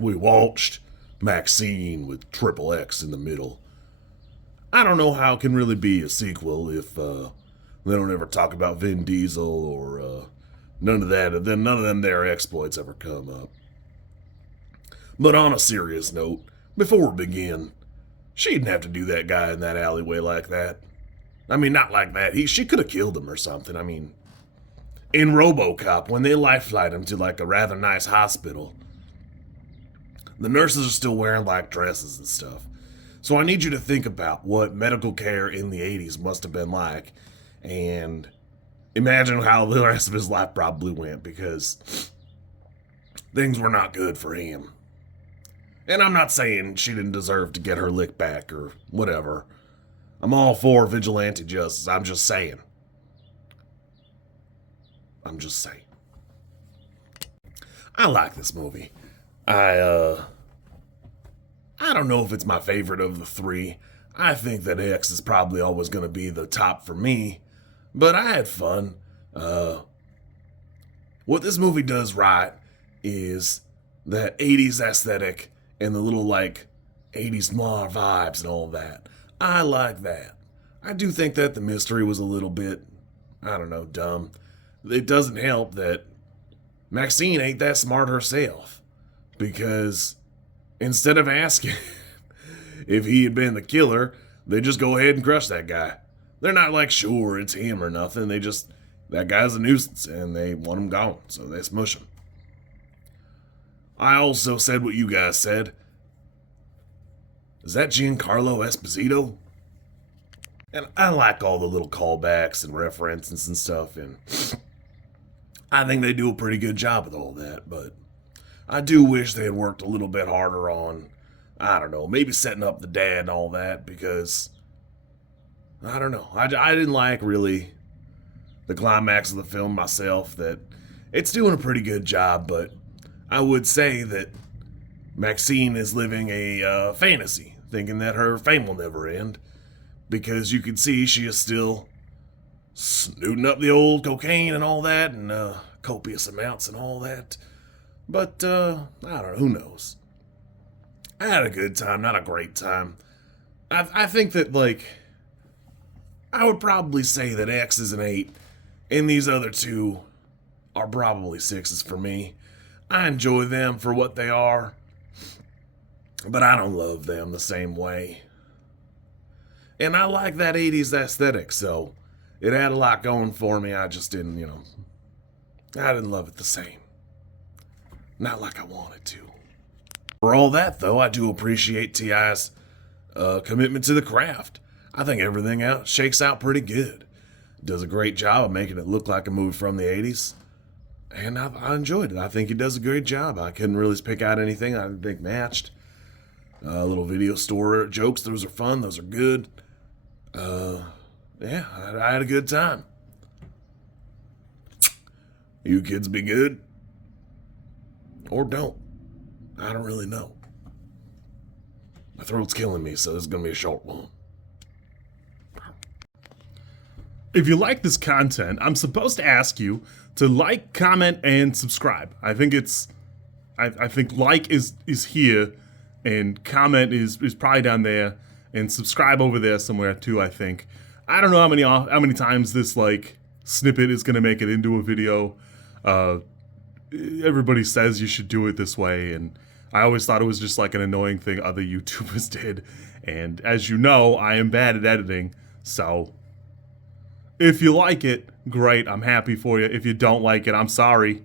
We watched MaXXXine with triple X in the middle. I don't know how it can really be a sequel if they don't ever talk about Vin Diesel or none of that. Then none of them their exploits ever come up. But on a serious note, before we begin, she didn't have to do that guy in that alleyway like that. I mean, not like that. She could have killed him or something. I mean, in RoboCop, when they life flight him to like a rather nice hospital, the nurses are still wearing like dresses and stuff. So I need you to think about what medical care in the 80s must have been like, and imagine how the rest of his life probably went, because things were not good for him. And I'm not saying she didn't deserve to get her lick back or whatever. I'm all for vigilante justice. I'm just saying. I like this movie. I don't know if it's my favorite of the three. I think that X is probably always going to be the top for me. But I had fun. What this movie does right is that 80s aesthetic and the little like 80s noir vibes and all that. I like that. I do think that the mystery was a little bit, I don't know, dumb. It doesn't help that Maxine ain't that smart herself, because instead of asking if he had been the killer, they just go ahead and crush that guy. They're not like, sure, it's him or nothing. They just, that guy's a nuisance and they want him gone, so they smush him. I also said what you guys said. Is that Giancarlo Esposito? And I like all the little callbacks and references and stuff, and I think they do a pretty good job with all that, but I do wish they had worked a little bit harder on, I don't know, maybe setting up the dad and all that, because, I don't know, I didn't like really the climax of the film myself. That it's doing a pretty good job, but I would say that Maxine is living a fantasy, thinking that her fame will never end, because you can see she is still snooting up the old cocaine and all that, and copious amounts and all that. But, I don't know, who knows? I had a good time, not a great time. I think that, like, I would probably say that X is an 8, and these other two are probably 6s for me. I enjoy them for what they are, but I don't love them the same way. And I like that 80s aesthetic, so it had a lot going for me. I just didn't, I didn't love it the same. Not like I wanted to. For all that, though, I do appreciate T.I.'s commitment to the craft. I think everything out shakes out pretty good. Does a great job of making it look like a movie from the 80s. And I enjoyed it. I think he does a great job. I couldn't really pick out anything I think matched. Little video store jokes, those are fun. Those are good. Yeah, I had a good time. You kids be good? Or don't. I don't really know. My throat's killing me, so this is going to be a short one. If you like this content, I'm supposed to ask you to like, comment, and subscribe. I think I think like is here, and comment is probably down there, and subscribe over there somewhere too, I think. I don't know how many times this like snippet is gonna make it into a video. Everybody says you should do it this way, and I always thought it was just like an annoying thing other YouTubers did. And as you know, I am bad at editing, so if you like it, great, I'm happy for you. If you don't like it, I'm sorry.